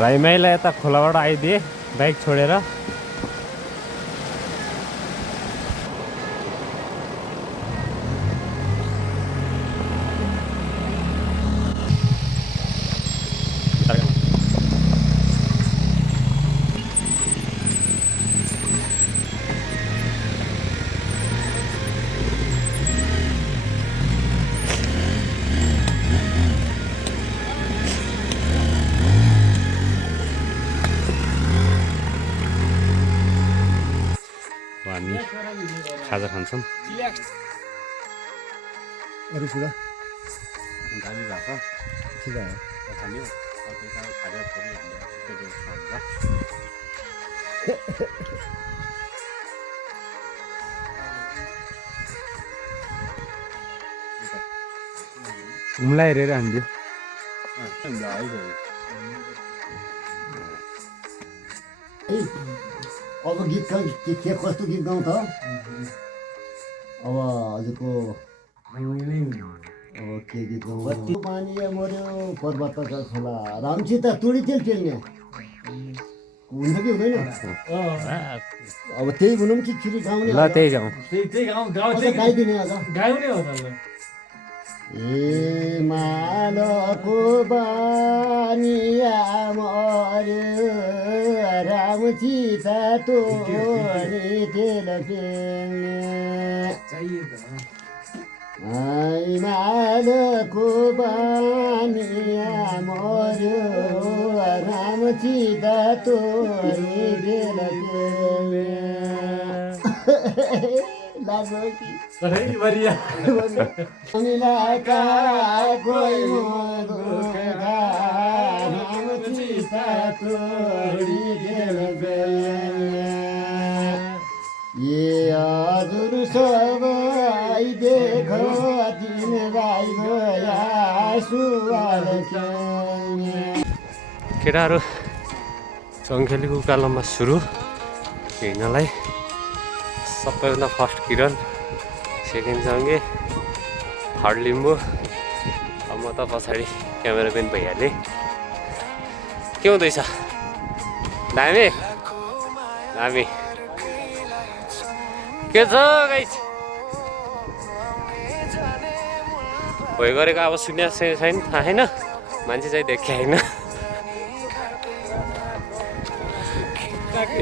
राईमाईलाई यता खोलाबाट आइदिए बाइक छोडेर। हामी खाजा खान्छौँ। अरू कुरा गाली भएको ठिक हो। खाने खाजा छोडी उमलाई हेरेर हान्दियो। अब गीत के कस्तो गीत गाउँ त अब हजुरको अब के गीत गाउँ पानी मर्यो पर्वतका खोला रामसित तुडी तेल पेल्ने हुन्छ कि हुँदैन अब त्यही भनौँ कि फेरि गाउने ल त्यही जाउँ। गाइदिने आज गाउने हो त ए मालको बानिया मर्यो रामसिता तोडी तेल पेल्ने मालको बानिया मर्यो रामसिता तोडी तेल पेल्ने लाग्यो कि हजुर सबै देखो दिन गाई गया सुवाल केटाहरू चङ्खेलीको उकालोमा सुरु हिँड्नलाई। सबैभन्दा फर्स्ट किरण, सेकेन्ड जङ्गे, थर्ड लिम्बू, अब म त पछाडि क्यामेराम्यान भइहालेँ। के हुँदैछ? दामी दामी के छ गाइस? भइ गरेको अब सुन्या छैन, थाहा छैन, मान्छे चाहिँ देखेँ होइन।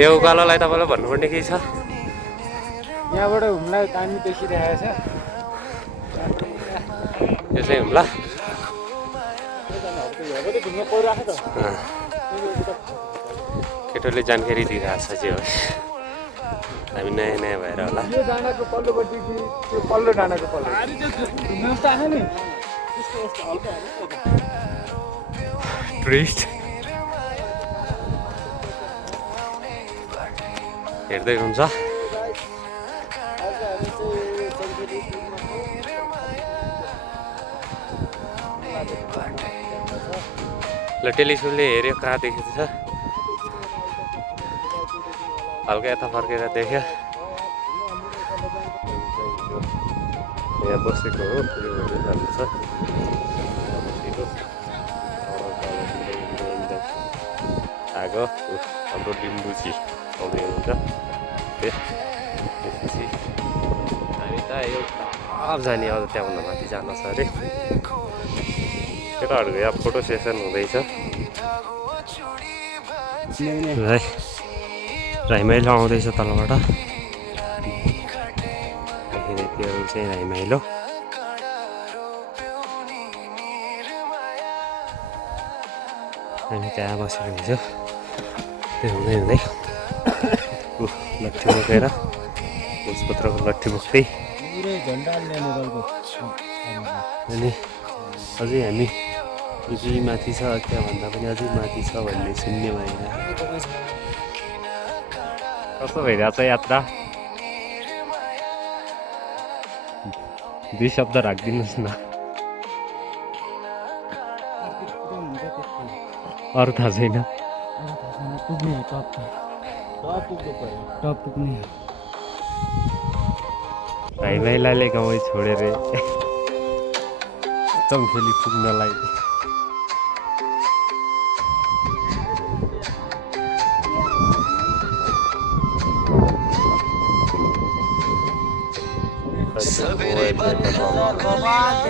यो उकालोलाई तपाईँलाई भन्नुपर्ने केही छ? यहाँबाट हुम्ला दामी देखिरहेको छ। यो चाहिँ हुम्ला केटोले जानकारी दिइरहेको छ चाहिँ होस्। हामी नयाँ नयाँ भएर होला। यो डाँडाको पल्लोपट्टि त्यो पल्लो डाँडाको पल्लो टुरिस्ट हेर्दै हुन्छ। ल टेलिस्कोपले हेऱ्यो कहाँ देखेको छ, हल्का यता फर्केर देख्यो। यहाँ बसेको हो, यो होटेल राम्रो छ। आगो हाम्रो लिम्बूची आउँदै हुन्छ। त्यसपछि हामी त यो अब जाने, अझ त्यहाँभन्दा माथि जान छ अरे। केटाहरूको यहाँ फोटो सेसन हुँदैछ। राईमाइलो आउँदैछ तलबाट। त्यो चाहिँ राईमाइलो। हामी त्यहाँ बसेको हुन्छौँ। त्यो हुँदै हुँदै लट्ठी बोकेर भोजपत्रको लट्ठी बोक्दै अनि अझै हामी यति माथि छ, त्यहाँभन्दा पनि अझै माथि छ भन्ने सुन्ने भएन। कस्तो भइरहेछ यात्रा? 2 शब्द राखिदिनुहोस् न। अरू थाहा छैन। राईमाइलाले गाउँ छोडेर चङ्खेली पुग्नलाई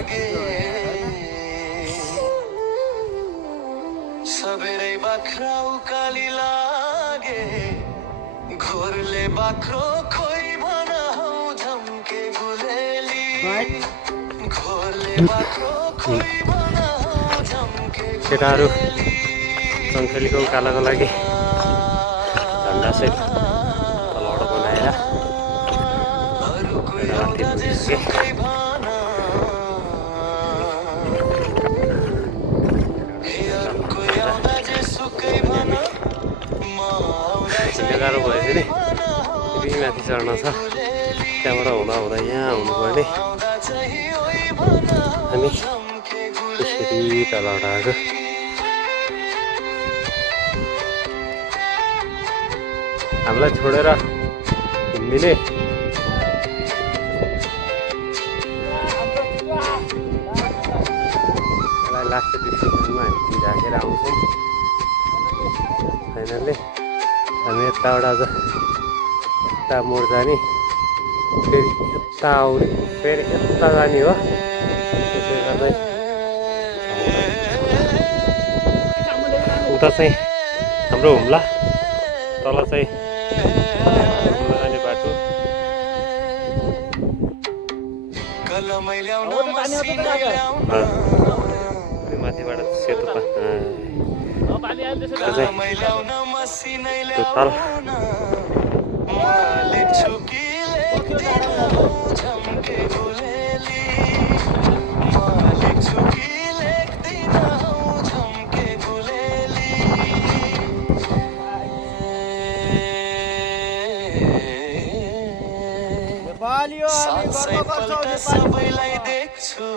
लागे सबेरै बाख्रा उकाली लागे घोरले बाख्रो खोइ भन हौ झम्के गुलेली घोरले बाख्रो खोइ भन हौ झम्के केटाहरू सङ्खेलीको उकालोको लागि झन्डा सहित तलबाट बनाएर माथि पुगिसके हिँड्न गाह्रो भयो फेरि फेरि माथि चढ्न छ त्यहाँबाट हुँदा हुँदा यहाँ आउनुपर्ने हामी त्यसरी तलबाट आएको हामीलाई छोडेर हिँडिदिने लास्ट डिस्टिङमा हामी राखेर आउँछौँ फाइनल्ली हामी यताबाट आज यता मोड जाने फेरि यता आउने फेरि यता जाने हो त्यसले गर्दा उता चाहिँ हाम्रो हुम्ला तल चाहिँ हुम्ला जाने बाटो माथिबाट सेतो त्यो तल सबैलाई देख्छु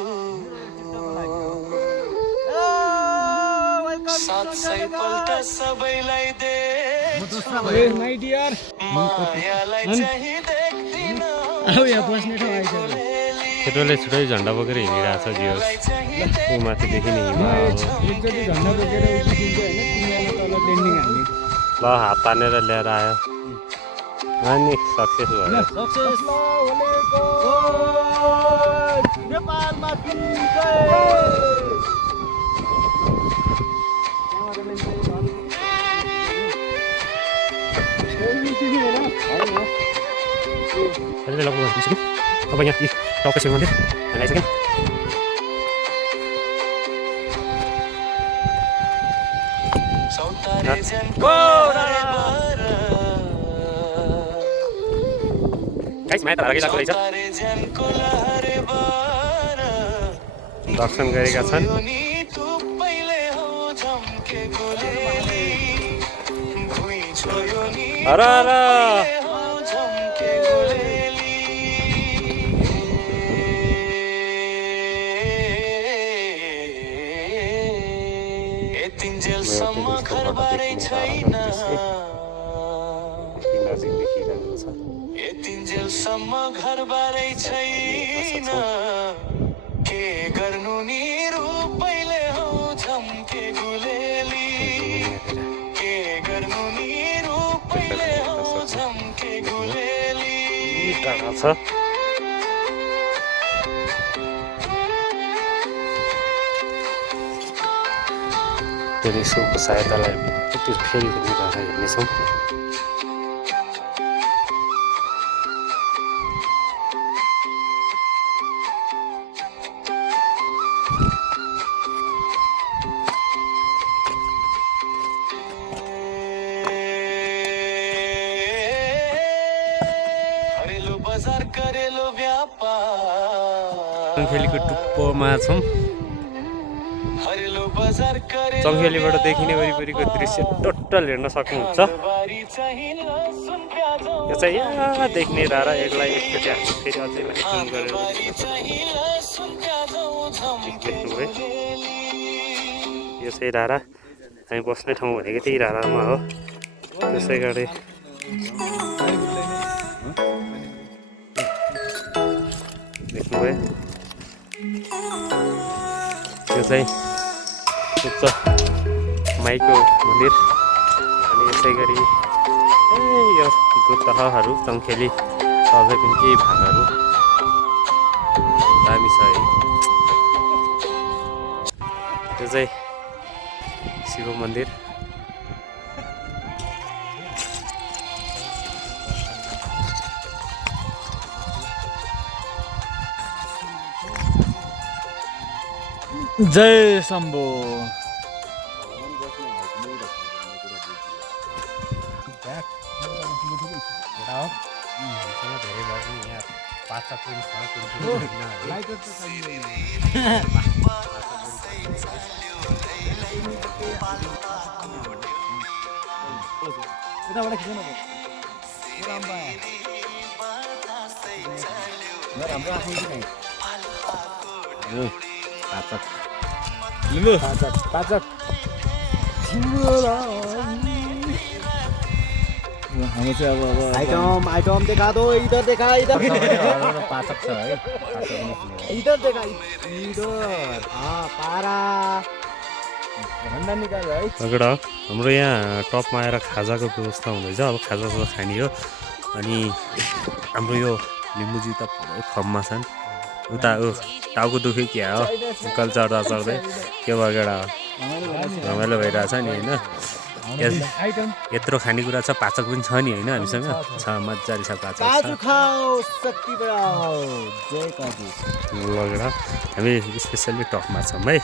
सातसैपल्ट सबैलाई देख्छु मायालाई चाहिँ देख्दिन केटोले छुट्टै झन्डा बोकेर हिँडिरहेको छ जियोस् ऊ माथिदेखि नै ल हात तानेर ल्याएर आयो अनि सक्सेस भयो Ini lagu musik. Apa banyak di lokasi mana? Ada second. Guys, मैं तारा के लाग रहेछ. दर्शन गरेका छन्. हरा हरा तिन्जेलसम्म घरबारै छैन तिन्जेलसम्म घरबारै छैन के गर्नु नि रूपैले हौ झम्के गुलेली के गर्नु नि रूपैले हौ झम्के गुलेली टुरिस्टको सहायतालाई त्यो फेरि पनि भएर हिँड्नेछौँ हरेलो बजार करेलो व्यापार चङ्खेलीको टुप्पोमा छौँ चङ्खेलीबाट देखिने वरिपरिको दृश्य टोटल हेर्न सक्नुहुन्छ यो चाहिँ यहाँ देख्ने रारा एकलाई एकचोटि हामी फेरि अझै पनि जुम गरेर देख्नुभयो यो चाहिँ रारा हामी बस्ने ठाउँ भनेको त्यही रारामा हो त्यसै गरी देख्नुभयो यो चाहिँ उच्च माईको मन्दिर अनि यसै गरी यो तहहरू चङ्खेली अझै पनि केही भागहरू दामी छ है यो चाहिँ शिव मन्दिर। जय शम्भो। धेरै भयो पनि यहाँ 5-7 पनि छ पाचक हामी चाहिँ अब आइटम देखा दो, इधर देखा, इधर पाचक छ है। इधर देखा, इधर पारा भन्दा निकाल्यो है। अगाड हाम्रो यहाँ टपमा आएर खाजाको व्यवस्था हुँदैछ। अब खाजा खाने हो। अनि हाम्रो यो लिम्बुजी त पुरै फर्ममा छन्। उता टाउको दुख्यो क्या हो, कल चढ्दा चढ्दै के बगेर रमाइलो भइरहेछ नि होइन। यत्रो खानेकुरा छ, पाचक पनि छ नि होइन हामीसँग। छ मजाले छ पाचक छ। लगेर हामी स्पेसल्ली टपमा छौँ है।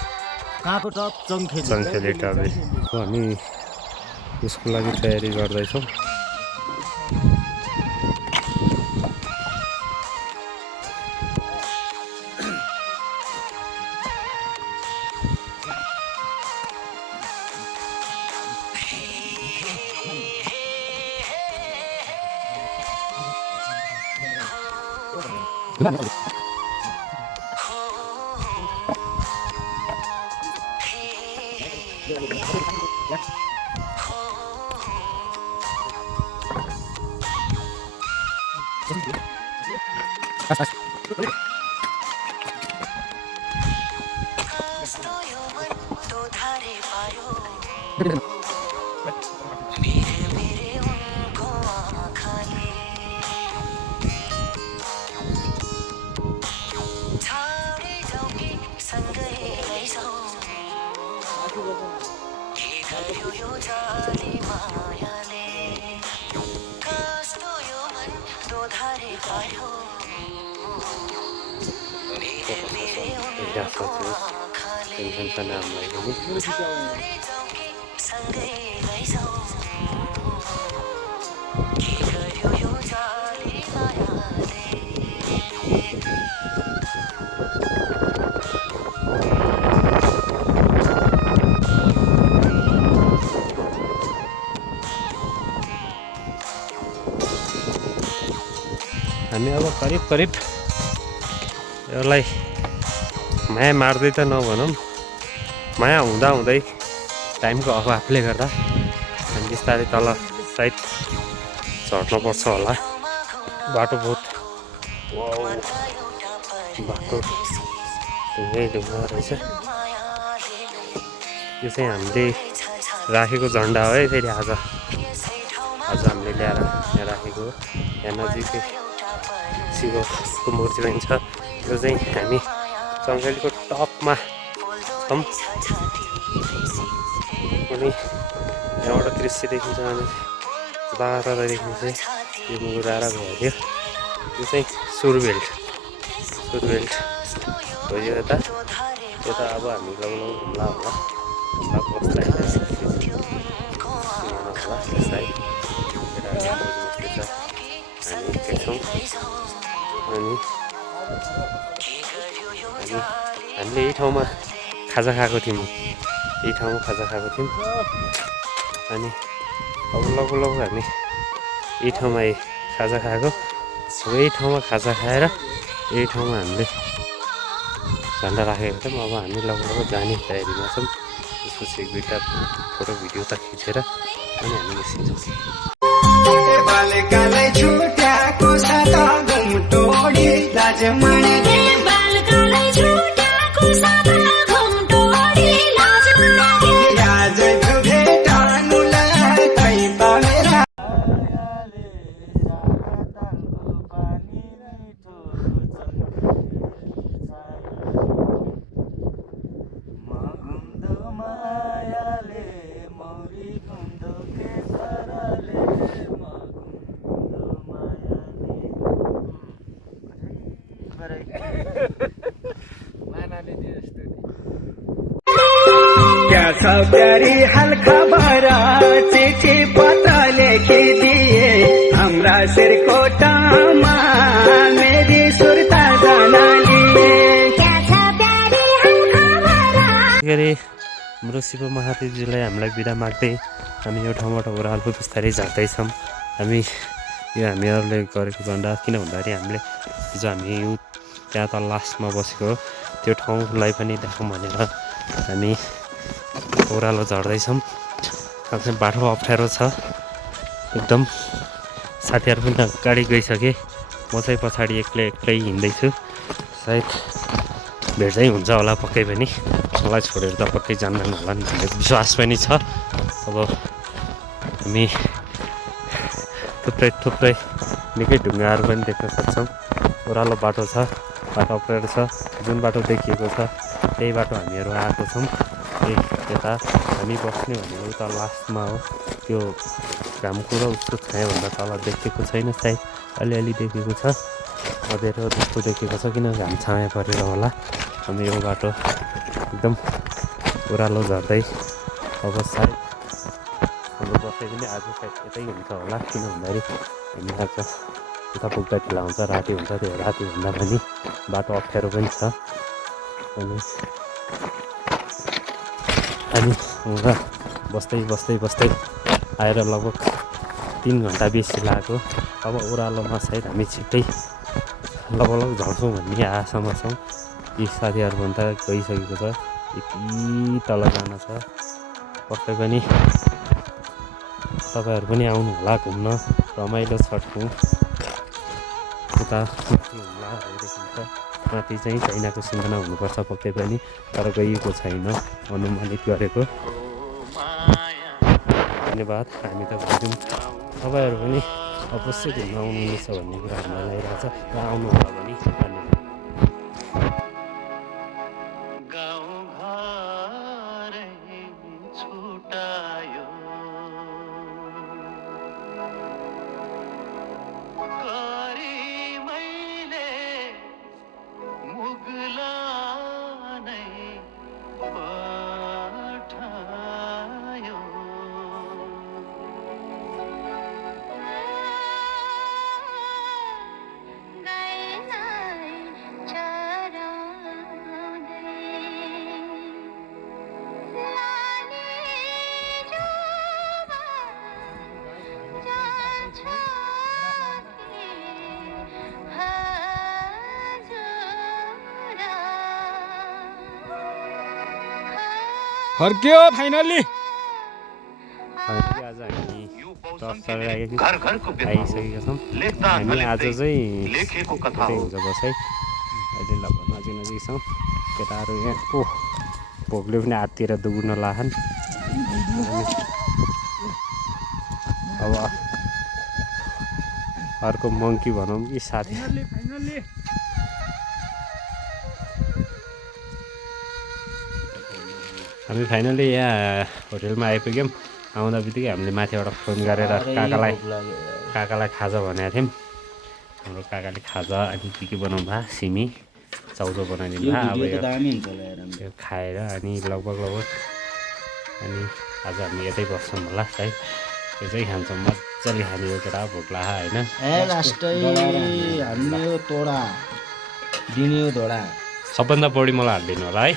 कहाँको टप? चङ्खेली टप। हामी यसको लागि तयारी गर्दैछौँ। टेन्सन छैन हामीलाई पनि। हामी अब करिब करिब यसलाई माया मार्दै त नभनौँ, माया हुँदा हुँदै टाइमको अभावले गर्दा हामी बिस्तारै तल साइड झर्नुपर्छ होला। बाटो बहुत बाटो ढुङ्गै ढुङ्गा रहेछ। यो चाहिँ हामीले राखेको झन्डा हो है। फेरि आज हामीले ल्याएर यहाँ राखेको हो। यहाँ नजिकै शिवको मूर्ति पनि छ। यो चाहिँ हामी चङ्खेलीको टपमा छौँ। अनि यहाँबाट दृश्य देखिन्छ भने ताता देखिन्छ यो मुगुराएर भइहाल्यो। यो चाहिँ सुरबेल्ट हो यो। यता अब हामी लगाउनु घुम्ला होला। बस्दा हामी देख्छौँ। अनि हामीले यही ठाउँमा खाजा खाएको थियौँ। अनि अब लगभग हामी यही ठाउँमा खाजा खाएको। अब यही ठाउँमा खाजा खाएर यही ठाउँमा हामीले झन्डा राखेको थियौँ। अब हामी लगभग जाने तयारीमा छौँ। त्यसपछि एक दुईवटा फोटो भिडियो त खिचेर अनि हामी निस्किन्छौँ। मायाले मौरी गुन्दो केसरले मगुन्दो मानाले दिए जस्तो नि क्या छ प्यारी हाल खबर चिठी पत्र लेखिदिए हाम्रा शिरकोटामा मेरी सुर्ता जाना लिए के अरे हाम्रो शिव महादेवजीलाई हामीलाई बिदा माग्दै हामी यो ठाउँबाट ओह्रालो बिस्तारै जाँदैछौँ। हामीहरूले गरेको झन्डा किन भन्दाखेरि हामीले हिजो हामी त्यहाँ त लास्टमा बसेको त्यो ठाउँलाई पनि देखौँ भनेर हामी ओह्रालो झर्दैछौँ। चाहिँ बाटो अप्ठ्यारो छ एकदम। साथीहरू पनि अगाडि गइसके, म चाहिँ पछाडि एक्लै हिँड्दैछु। सायद भेट चाहिँ हुन्छ होला पक्कै पनि, मलाई छोडेर त पक्कै जान्दैन होला नि भन्ने विश्वास पनि छ। अब हामी थुप्रै निकै ढुङ्गाहरू पनि देख्न सक्छौँ। ओह्रालो बाटो छ, बाटो अप्ठ्यारो छ। जुन बाटो देखिएको छ त्यही बाटो हामीहरू आएको छौँ। यता हामी बस्ने भनेको उता लास्टमा हो। त्यो घामको र उसको छायाभन्दा तल देखेको छैन, सायद अलिअलि देखेको छ, अँध्यारो जस्तो देखेको छ, किन घाम छाया परेर होला। हामी यो बाटो एकदम ओह्रालो झर्दै अब सायद हाम्रो बसाइ पनि आज सायद यतै हुन्छ होला। किन भन्दाखेरि हामी आज उता पुग्दा ढिला हुन्छ, राति हुन्छ। त्यो राति भन्दा पनि बाटो अप्ठ्यारो पनि छ। अनि हामी बस्दै आएर लगभग 3 घन्टा बेसी लाग्यो। अब ओह्रालोमा सायद हामी छिट्टै लगभग झर्छौँ भन्ने आशामा छौँ। यी साथीहरूभन्दा गइसकेको छ, यति तल जान छ। पक्कै पनि तपाईँहरू पनि आउनु होला घुम्न, रमाइलो छ ठाउँ। उता हुम्लाहरू देखिन्छ, माथि चाहिँ चाइनाको सिमाना हुनुपर्छ पक्कै पनि, तर गइएको छैन, अनुमानित गरेको। धन्यवाद। हामी त घुम्यौँ, तपाईँहरू पनि अवश्य घुम्न आउनुहुनेछ भन्ने कुरा हामीलाई लागिरहेछ र आउनु होला भने धन्यवाद। फर्क्यो फाइनल्ली। आज हामी 10 आइसकेका छौँ। हामी आज चाहिँ हुन्छ बसाइ अहिले लगभग नजिक छौँ। केटाहरू यहाँ भोकले पनि हाततिर दुग्न लाखन्। अब अर्को मङ्की भनौँ कि साथी, हामी फाइनली यहाँ होटेलमा आइपुग्यौँ। आउँदा बित्तिकै हामीले माथिबाट फोन गरेर काकालाई खाजा भनेको थियौँ। हाम्रो काकाले खाजा अनि के बनाउनु भयो, सिमी चाउचाउ बनाइदिनु भयो। अब यो खाएर अनि लगभग अनि आज हामी यतै बस्छौँ होला, सायद यो चाहिँ खान्छौँ। मजाले खाने यो केटा भोक लाग्यो होइन। सबभन्दा बढी मलाई हालिदिनु होला है।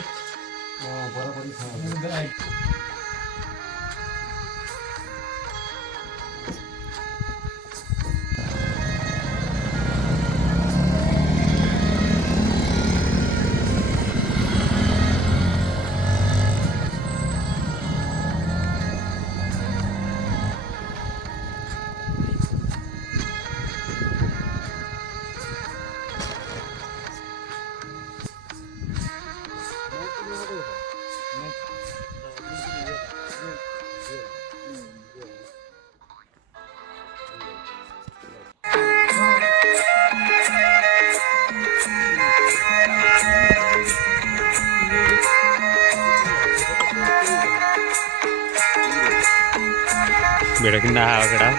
भेडकिंड हा आकडा